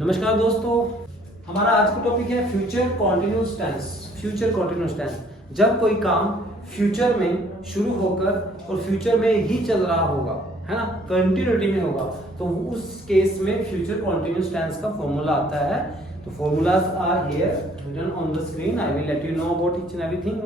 नमस्कार दोस्तों, हमारा आज का टॉपिक है future continuous tense. Future continuous tense, जब कोई काम फ्यूचर में शुरू होकर और फ्यूचर में ही चल रहा होगा, है ना, कंटिन्यूटी में होगा, तो उस केस में फ्यूचर कॉन्टिन्यूअस टेंस का फॉर्मूला आता है। तो formulas are here written on the screen. I will let you know about each and everything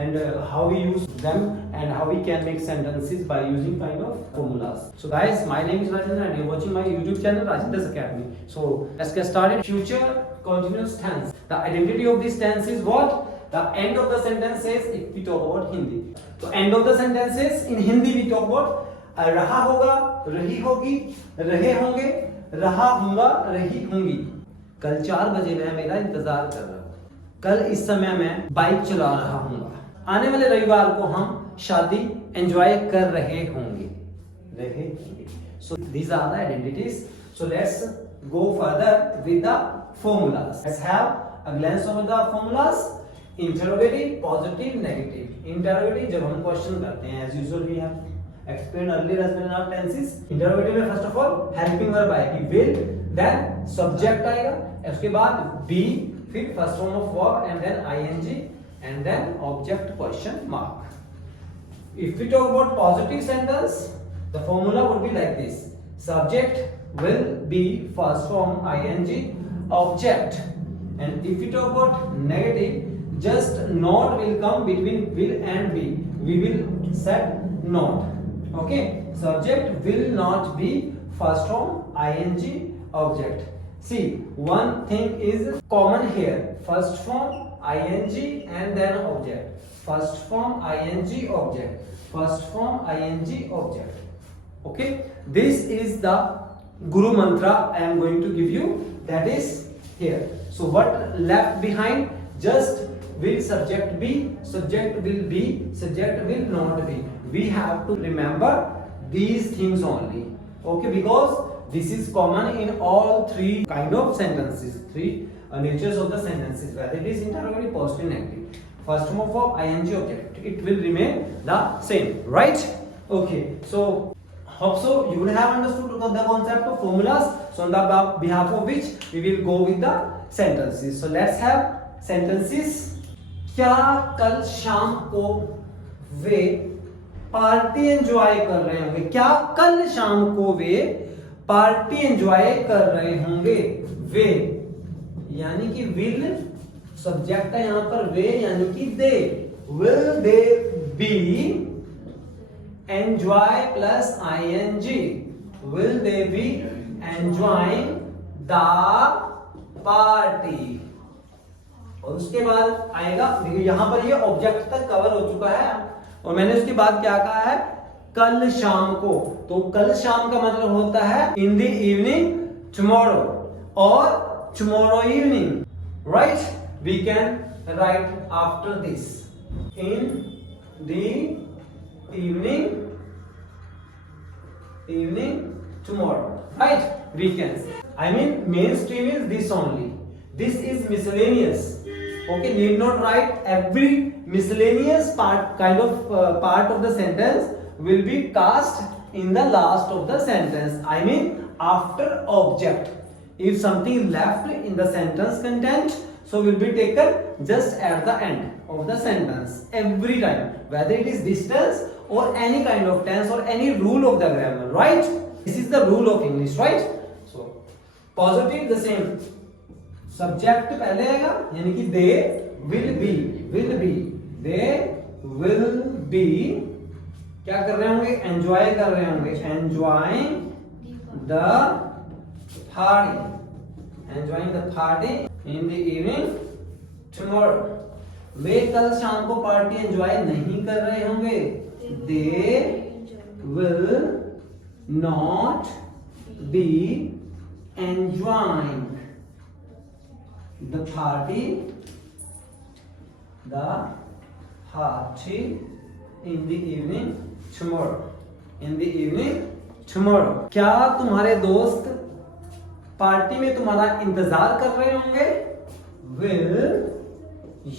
and how we use them and how we can make sentences by using kind of formulas. So guys, my name is Rajendra and you're watching my YouTube channel Rajendra's Academy. So let's get started. Future continuous tense. The identity of this tense is what? The end of the sentence says, if we talk about Hindi. So end of the sentences in Hindi we talk about रहा होगा, रही होगी, रहे होंगे, रहा होगा, रही होंगी। कल 4 बजे मैं मेरा इंतजार कर रहा हूँ। कल इस समय मैं बाइक चला रहा हूँ। आने वाले रविवार को हम शादी एंजॉय कर रहे होंगे। So these are the identities. So let's go further with the formulas. Let's have a glance over the formulas. Interrogative, positive, negative. Interrogative जब हम क्वेश्चन करते हैं, as usual we have explained earlier as well in our tenses. Interrogative में first of all helping verb आएगी, will, then subject आएगा, उसके बाद be, फिर first form of verb and then ing and then object question mark. If we talk about positive sentence, the formula would be like this: subject will be first form ing, object. And if we talk about negative, just not will come between will and be. We will set not. Okay, subject will not be first form ing, object. See, one thing is common here: first form ing and then object. First form ing, object. First form ing, object. Okay, this is the Guru mantra I am going to give you, that is here. So what left behind? Just will subject be, subject will be, subject will not be. We have to remember these things only. Okay, because this is common in all 3 kind of sentences, 3 natures of the sentences, whether it is interrogative, positive, negative. First form of verb ing, object, it will remain the same, right? Okay, so hope so you would have understood the concept of formulas. So on the behalf of which we will go with the sentences. So let's have sentences. क्या कल शाम को वे party enjoy कर रहे होंगे? क्या कल शाम को वे पार्टी एंजॉय कर रहे होंगे? वे यानी कि विल सब्जेक्ट है यहां पर, वे यानी कि they. Will they be enjoy plus ing, will they be enjoying the party. और उसके बाद आएगा, देखिए यहां पर ये ऑब्जेक्ट तक कवर हो चुका है और मैंने उसके बाद क्या कहा है? कल शाम को। तो कल शाम का मतलब होता है इन द इवनिंग टुमारो और tomorrow evening, right? We can write after this, in the evening tomorrow, right? We can say, I mean mainstream is this only. This is miscellaneous. Okay, need not write every miscellaneous part, kind of part of the sentence will be cast in the last of the sentence. I mean after object. If something is left in the sentence content, so will be taken just at the end of the sentence every time, whether it is this tense or any kind of tense or any rule of the grammar, right? This is the rule of English, right? So positive the same, subject पहले आएगा यानी कि they will be, they will be क्या कर रहे होंगे? enjoy कर रहे होंगे, enjoying the party in the evening tomorrow. वे कल शाम को पार्टी एंजॉय नहीं कर रहे होंगे। They will not be enjoying the party in the evening tomorrow. क्या तुम्हारे दोस्त पार्टी में तुम्हारा इंतजार कर रहे होंगे? Will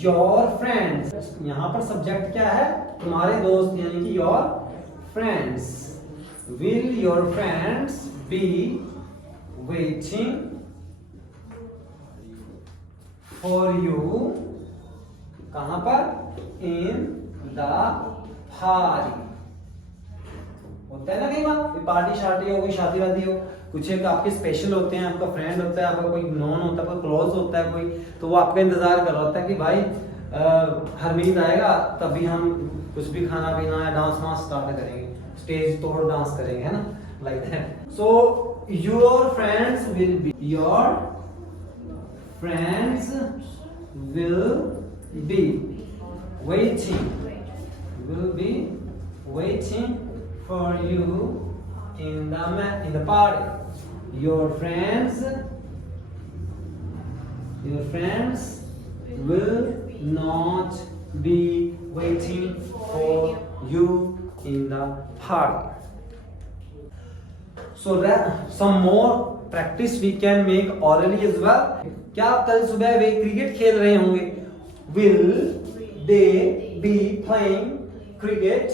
your friends, यहां पर सब्जेक्ट क्या है? तुम्हारे दोस्त यानी कि your friends. Will your friends be waiting for you, कहां पर? In the party. होता है ना कई बार पार्टी शार्टी हो, कोई शादी वादी हो, कुछ एक आपके स्पेशल होते हैं, आपका फ्रेंड होता है, आपका कोई नॉन होता है, कोई क्लोज होता है कोई, तो वो आपका इंतजार कर रहा होता है कि भाई हरमीत आएगा तभी हम कुछ भी खाना पीना या डांस वांस स्टार्ट करेंगे, स्टेज तोड़ डांस करेंगे, है ना, like that. So your friends will be waiting for you in the party. Your friends will not be waiting for you in the party. So that some more practice we can make orally as well. क्या कल सुबह वे cricket खेल रहे होंगे? Will they be playing cricket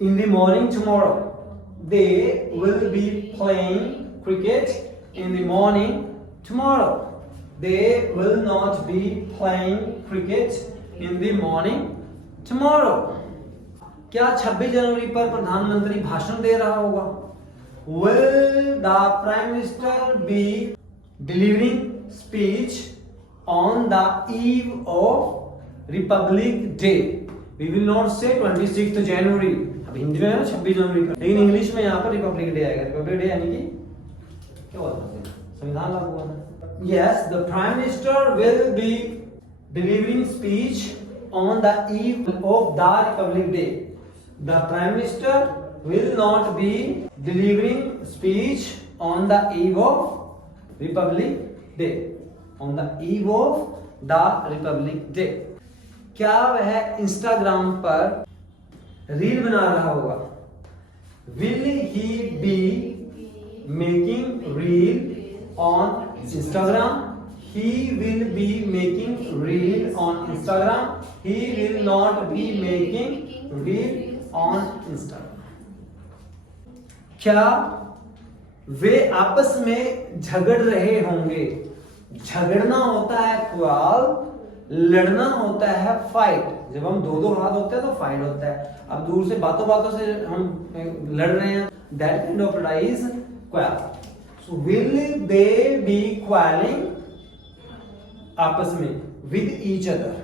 in the morning tomorrow? They will be playing cricket in the morning tomorrow. They will not be playing cricket in the morning tomorrow. क्या 26 जनवरी पर प्रधानमंत्री भाषण दे रहा होगा? Will the Prime Minister be delivering speech on the eve of Republic Day? We will not say 26th January. अब हिंदी में है ना 26 जनवरी पर, लेकिन इंग्लिश में यहाँ पर रिपब्लिक डे आएगा. रिपब्लिक डे यानी कि क्या होता है? संविधान लागू हुआ है. Yes, the Prime Minister will be delivering speech on the eve of the Republic Day. The Prime Minister will not be delivering speech on the eve of Republic Day. On the eve of the Republic Day. क्या वह Instagram पर reel बना रहा होगा? Will he be making reel on Instagram? He will be making reel on Instagram. He will not be making reel on Instagram. क्या वे आपस में झगड़ रहे होंगे? झगड़ना होता है क्वाल, लड़ना होता है फाइट. जब हम दो हाथ होते हैं तो फाइट होता है. अब दूर से बातों से हम लड़ रहे हैं, दैट काइंड ऑफ लड़ाई is quarrel. So will they be quarrelling आपस में विद ईच अदर?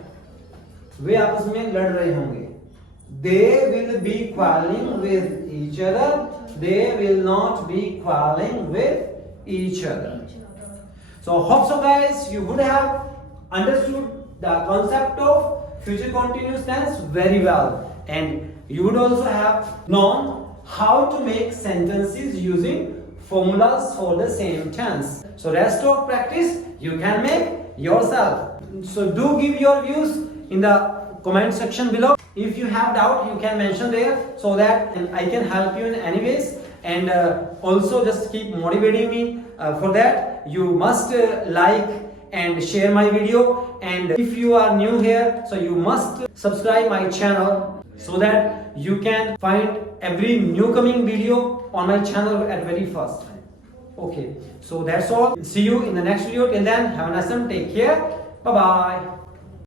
वे आपस में लड़ रहे होंगे. They will be quarrelling with each other. They will not be quarrelling with each other. So hope so guys you would have understood the concept of future continuous tense very well, and you would also have known how to make sentences using formulas for the same tense. So rest of practice you can make yourself. So do give your views in the comment section below. If you have doubt you can mention there so that I can help you in any ways, and also just keep motivating me. For that you must like and share my video, and if you are new here so you must subscribe my channel so that you can find every new coming video on my channel at very first. Okay, so that's all. See you in the next video. Till then, have a nice time. Take care. Bye bye.